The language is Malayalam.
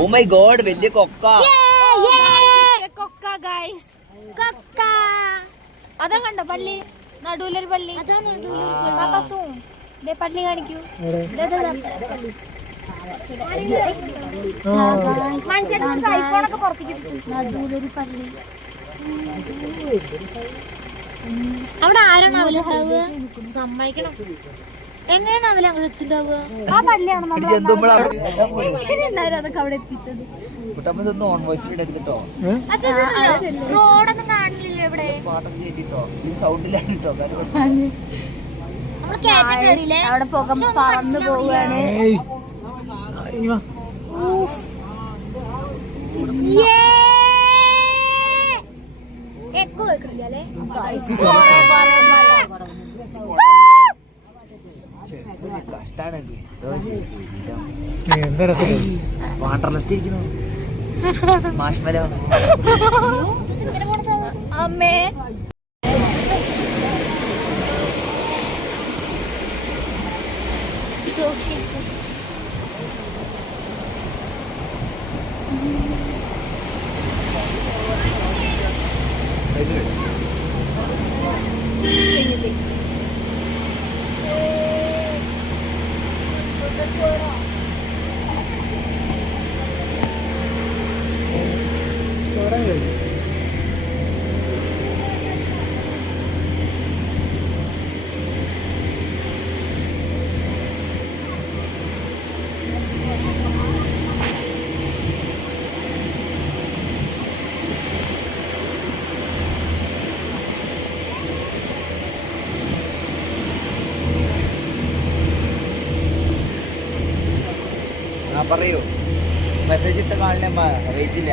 ഓ മൈ ഗോഡ്, വലിയ കൊക്ക. അതാ കണ്ടോ പള്ളി, നടുവിലൊരു പള്ളി. പള്ളി കാണിക്കൂ. നടുവിലൊരു പള്ളി. അവിടെ ആരാണ് അവലുണ്ടാവുക? സമ്മതിക്കണം. എങ്ങനെയാണ് അവല് അവിടെ എത്തിണ്ടാവുക? ആ പള്ളിയാണ് അതൊക്കെ അവിടെ എത്തിച്ചത്. റോഡൊന്നും കാണില്ല ഇവിടെ. അവിടെ പുക പറന്നു പോവുകയാണ്. വാട്ടർ ലിസ്റ്റ് ഇരിക്കുന്നു. മാഷ്മലോ അമ്മേ. പറയൂ. മെസ്സേജ് ഇട്ട കാളിനെ റേഞ്ചില്ല.